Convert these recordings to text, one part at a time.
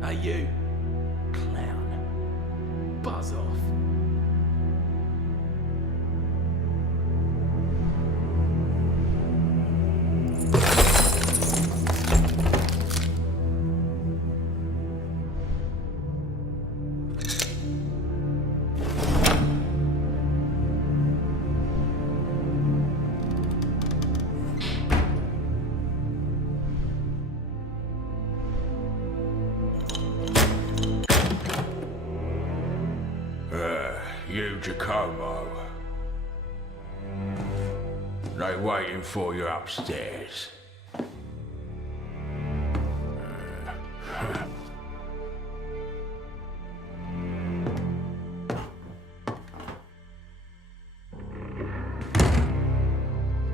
Hey you, clown. Buzz off. You, Giacomo. They waiting for you upstairs.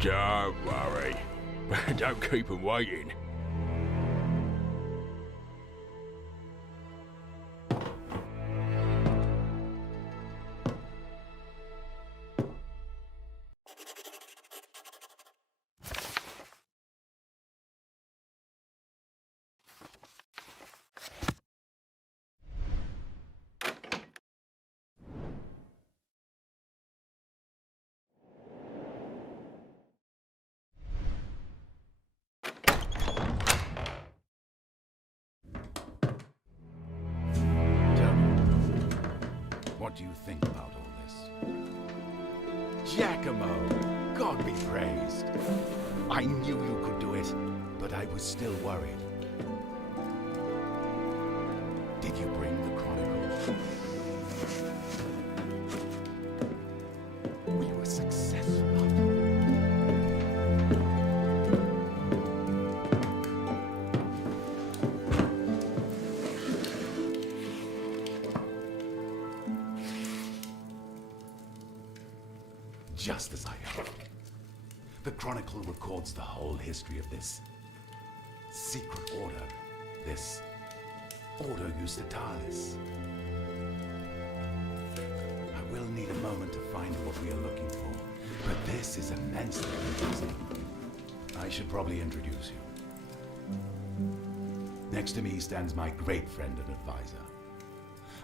Don't worry. Don't keep them waiting. What do you think about all this? Giacomo, God be praised. I knew you could do it, but I was still worried. Did you bring the Chronicle? We were successful. Just as I hoped. The Chronicle records the whole history of this secret order, this Ordo Justitalis. I will need a moment to find what we are looking for, but this is immensely interesting. I should probably introduce you. Next to me stands my great friend and advisor.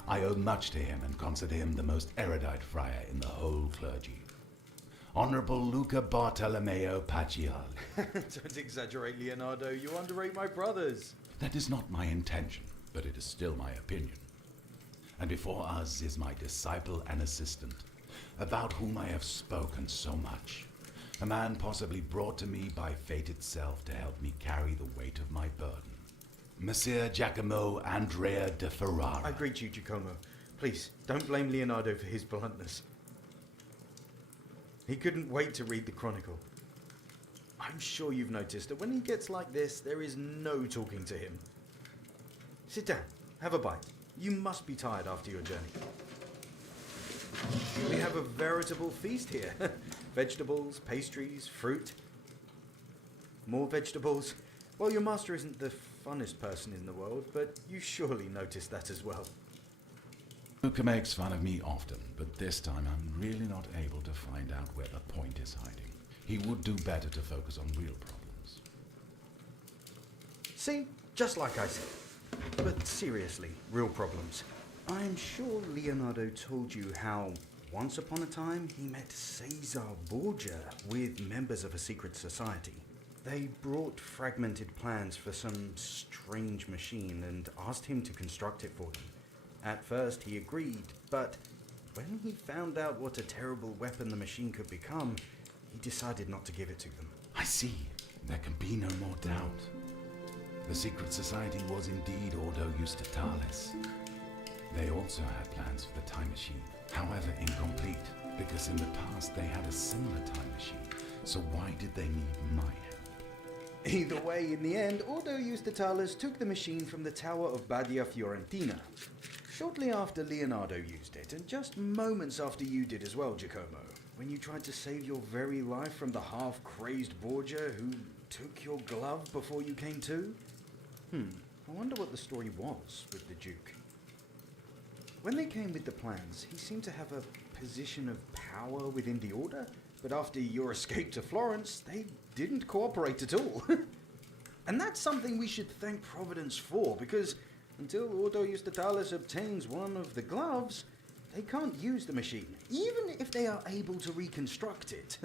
I owe much to him and consider him the most erudite friar in the whole clergy. Honorable Luca Bartolomeo Pacioli. Don't exaggerate, Leonardo. You underrate my brothers. That is not my intention, but it is still my opinion. And before us is my disciple and assistant, about whom I have spoken so much. A man possibly brought to me by fate itself to help me carry the weight of my burden. Messer Giacomo Andrea de Ferrara. I greet you, Giacomo. Please, don't blame Leonardo for his bluntness. He couldn't wait to read the Chronicle. I'm sure you've noticed that when he gets like this, there is no talking to him. Sit down, have a bite. You must be tired after your journey. We have a veritable feast here. Vegetables, pastries, fruit. More vegetables. Well, your master isn't the funnest person in the world, but you surely noticed that as well. Luca makes fun of me often, but this time I'm really not able to find out where the point is hiding. He would do better to focus on real problems. See? Just like I said. But seriously, real problems. I'm sure Leonardo told you how, once upon a time, he met Caesar Borgia with members of a secret society. They brought fragmented plans for some strange machine and asked him to construct it for them. At first he agreed, but when he found out what a terrible weapon the machine could become, he decided not to give it to them. I see. There can be no more doubt. The secret society was indeed Ordo Justitalis. They also had plans for the time machine, however incomplete, because in the past they had a similar time machine. So why did they need my help? Either way, in the end, Ordo Justitalis took the machine from the Tower of Badia Fiorentina. Shortly after Leonardo used it, and just moments after you did as well, Giacomo, when you tried to save your very life from the half-crazed Borgia who took your glove before you came to? I wonder what the story was with the Duke. When they came with the plans, he seemed to have a position of power within the Order, but after your escape to Florence, they didn't cooperate at all. And that's something we should thank Providence for, because until Ordo Justitalis obtains one of the gloves, they can't use the machine, even if they are able to reconstruct it.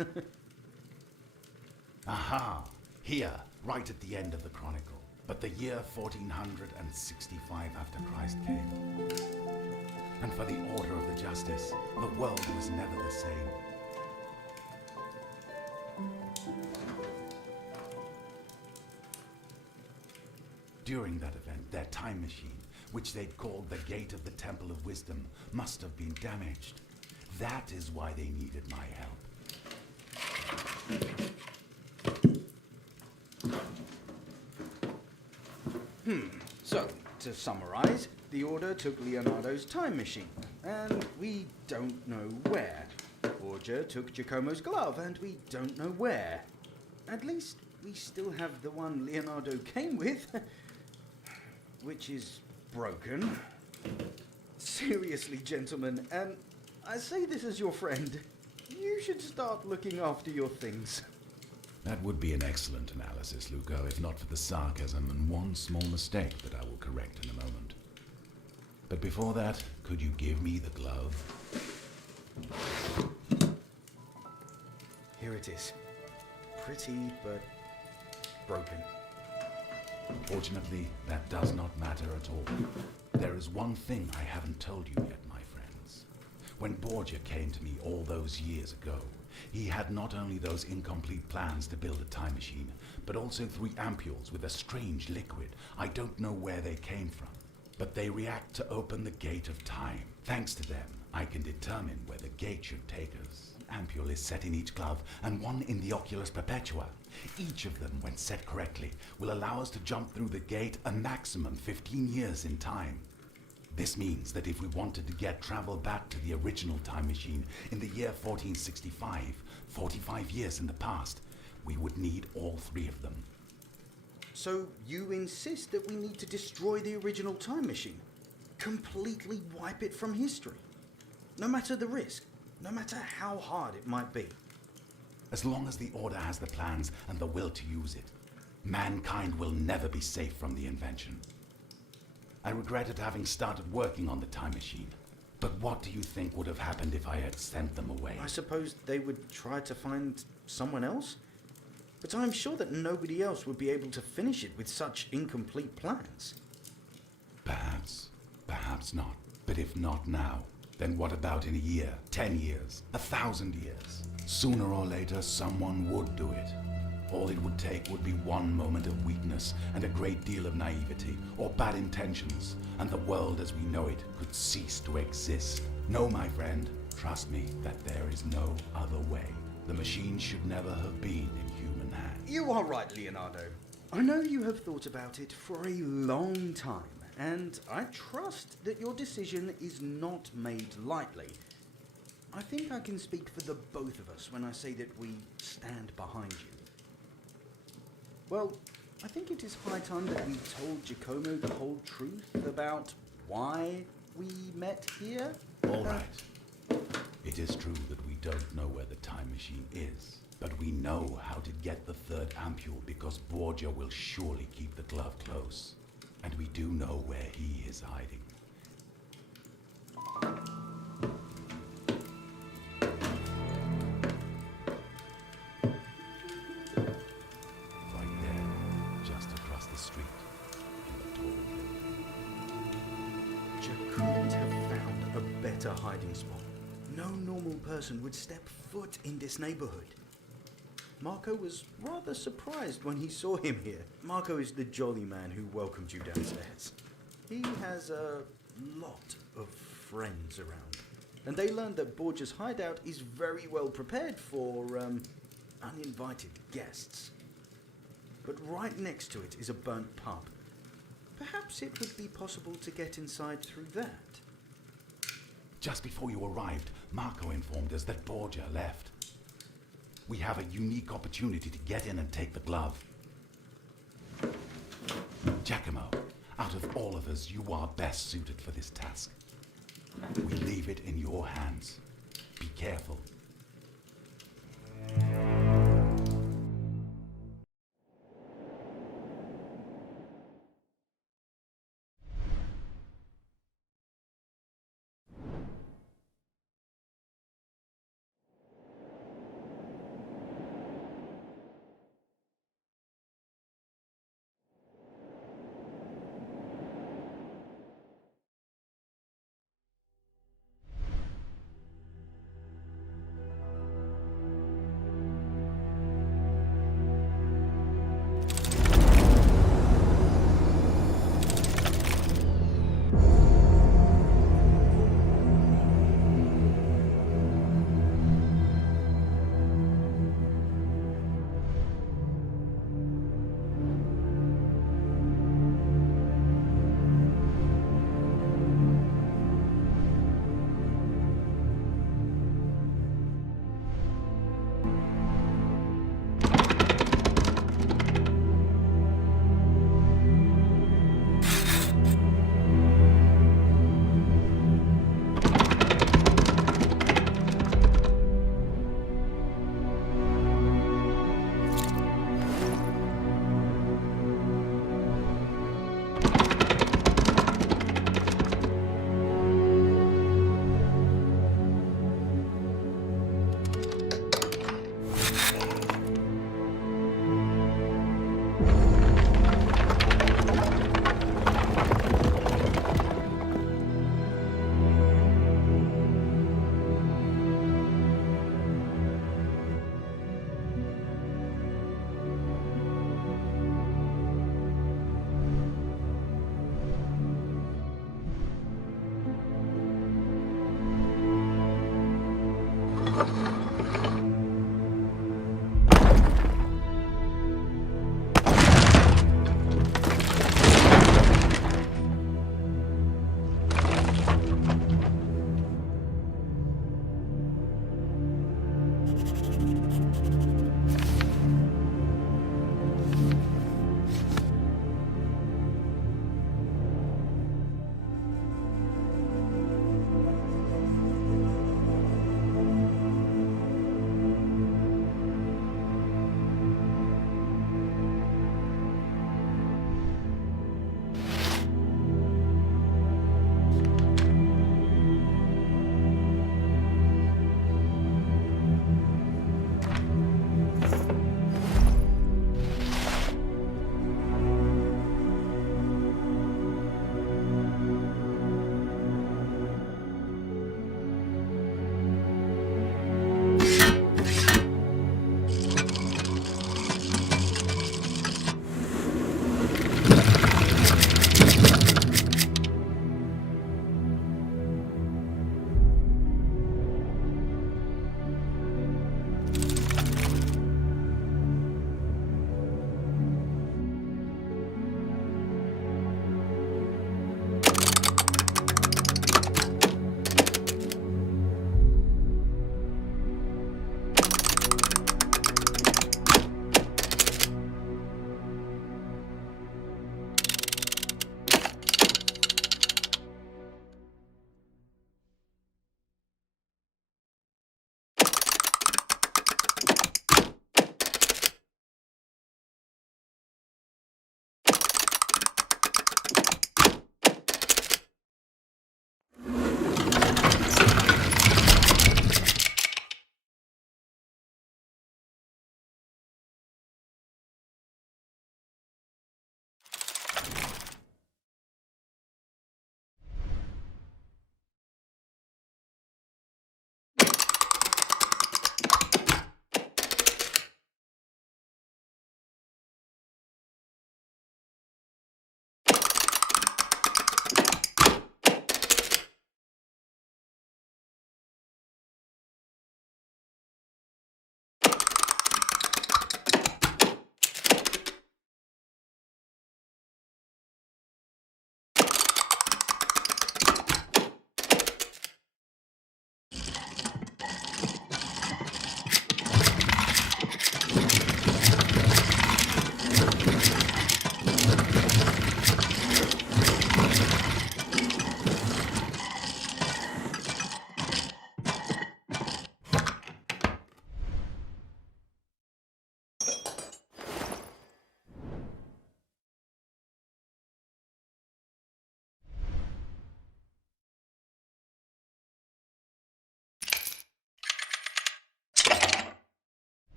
Aha! Here, right at the end of the chronicle. But the year 1465 after Christ came. And for the order of the justice, the world was never the same. During that event, their time machine, which they'd called the Gate of the Temple of Wisdom, must have been damaged. That is why they needed my help. So, to summarize, the Order took Leonardo's time machine, and we don't know where. Borgia took Giacomo's glove, and we don't know where. At least, we still have the one Leonardo came with, which is broken. Seriously, gentlemen, and I say this as your friend, you should start looking after your things. That would be an excellent analysis, Luco, if not for the sarcasm and one small mistake that I will correct in a moment. But before that, could you give me the glove? Here it is. Pretty, but broken. Fortunately, that does not matter at all. There is one thing I haven't told you yet, my friends. When Borgia came to me all those years ago, he had not only those incomplete plans to build a time machine, but also 3 ampules with a strange liquid. I don't know where they came from, but they react to open the gate of time. Thanks to them, I can determine where the gate should take us. An ampule is set in each glove and one in the oculus perpetua. Each of them, when set correctly, will allow us to jump through the gate a maximum 15 years in time. This means that if we wanted to get travel back to the original time machine in the year 1465, 45 years in the past, we would need all 3 of them. So you insist that we need to destroy the original time machine? Completely wipe it from history? No matter the risk, no matter how hard it might be? As long as the Order has the plans and the will to use it, mankind will never be safe from the invention. I regretted having started working on the time machine. But what do you think would have happened if I had sent them away? I suppose they would try to find someone else? But I'm sure that nobody else would be able to finish it with such incomplete plans. Perhaps. Perhaps not. But if not now, then what about in a year, 10 years, 1,000 years? Sooner or later, someone would do it. All it would take would be one moment of weakness and a great deal of naivety or bad intentions, and the world as we know it could cease to exist. No, my friend, trust me that there is no other way. The machine should never have been in human hands. You are right, Leonardo. I know you have thought about it for a long time, and I trust that your decision is not made lightly. I think I can speak for the both of us when I say that we stand behind you. Well, I think it is high time that we told Giacomo the whole truth about why we met here. All right. It is true that we don't know where the time machine is, but we know how to get the 3rd ampule because Borgia will surely keep the glove close. And we do know where he is hiding. Right there, just across the street, in the tall building. You couldn't have found a better hiding spot. No normal person would step foot in this neighborhood. Marco was rather surprised when he saw him here. Marco is the jolly man who welcomed you downstairs. He has a lot of friends around, and they learned that Borgia's hideout is very well prepared for, uninvited guests. But right next to it is a burnt pub. Perhaps it would be possible to get inside through that. Just before you arrived, Marco informed us that Borgia left. We have a unique opportunity to get in and take the glove. Giacomo, out of all of us, you are best suited for this task. We leave it in your hands. Be careful.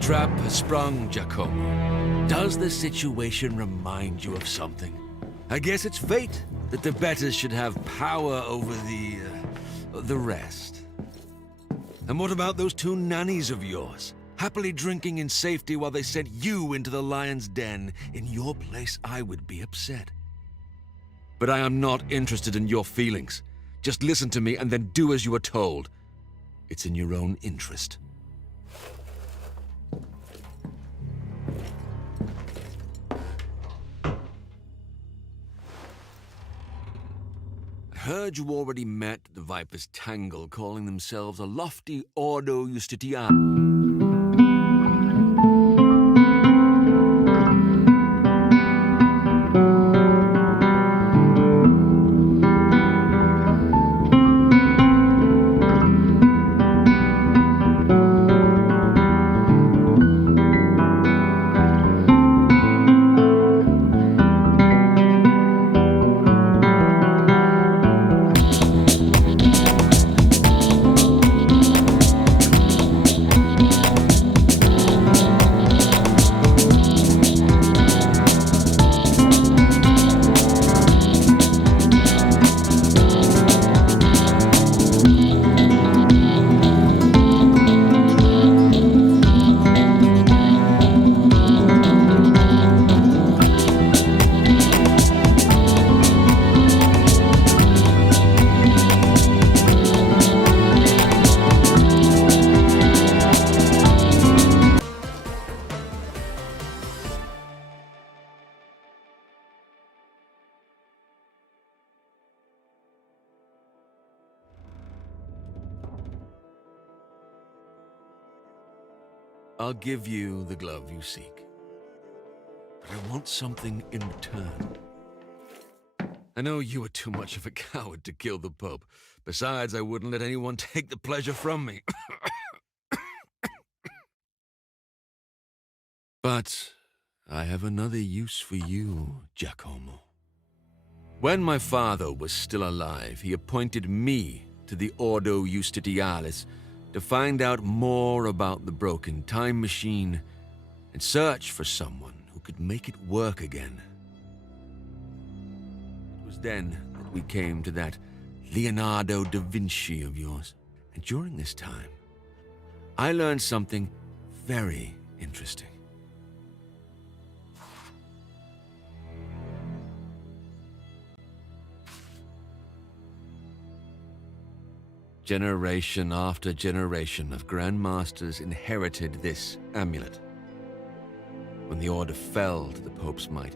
trap has sprung, Giacomo. Does the situation remind you of something? I guess it's fate that the betters should have power over the rest. And what about those two nannies of yours? Happily drinking in safety while they sent you into the lion's den. In your place, I would be upset. But I am not interested in your feelings. Just listen to me and then do as you are told. It's in your own interest. I heard you already met the Viper's Tangle, calling themselves a lofty Ordo Justitiae. I'll give you the glove you seek. But I want something in return. I know you are too much of a coward to kill the Pope. Besides, I wouldn't let anyone take the pleasure from me. But I have another use for you, Giacomo. When my father was still alive, he appointed me to the Ordo Justitialis to find out more about the broken time machine and search for someone who could make it work again. It was then that we came to that Leonardo da Vinci of yours. And during this time, I learned something very interesting. Generation after generation of Grandmasters inherited this amulet. When the order fell to the Pope's might,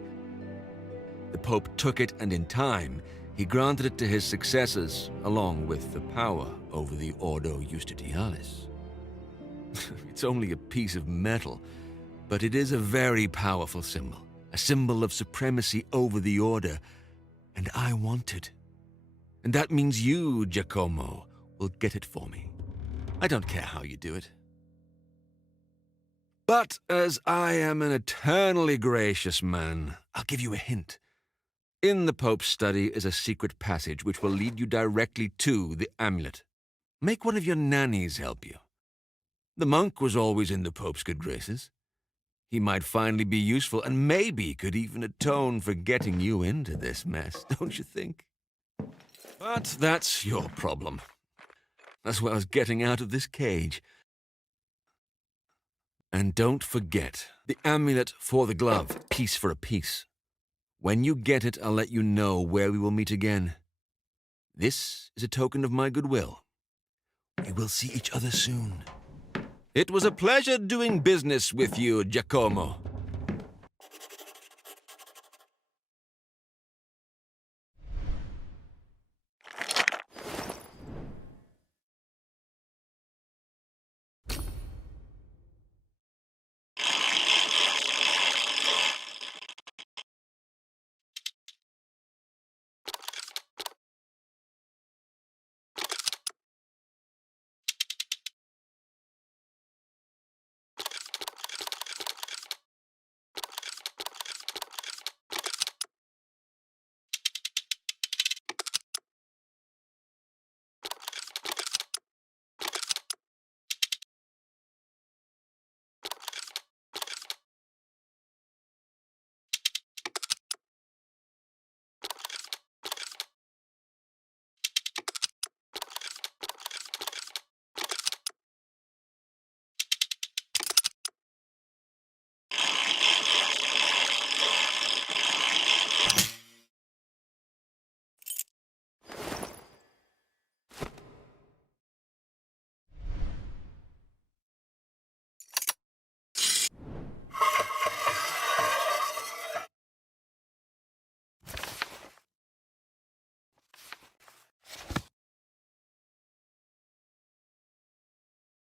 the Pope took it, and in time, he granted it to his successors, along with the power over the Ordo Justitialis. It's only a piece of metal, but it is a very powerful symbol, a symbol of supremacy over the Order, and I want it. And that means you, Giacomo, will get it for me. I don't care how you do it. But as I am an eternally gracious man, I'll give you a hint. In the Pope's study is a secret passage which will lead you directly to the amulet. Make one of your nannies help you. The monk was always in the Pope's good graces. He might finally be useful and maybe could even atone for getting you into this mess, don't you think? But that's your problem, as well as getting out of this cage. And don't forget, the amulet for the glove, piece for a piece. When you get it, I'll let you know where we will meet again. This is a token of my goodwill. We will see each other soon. It was a pleasure doing business with you, Giacomo.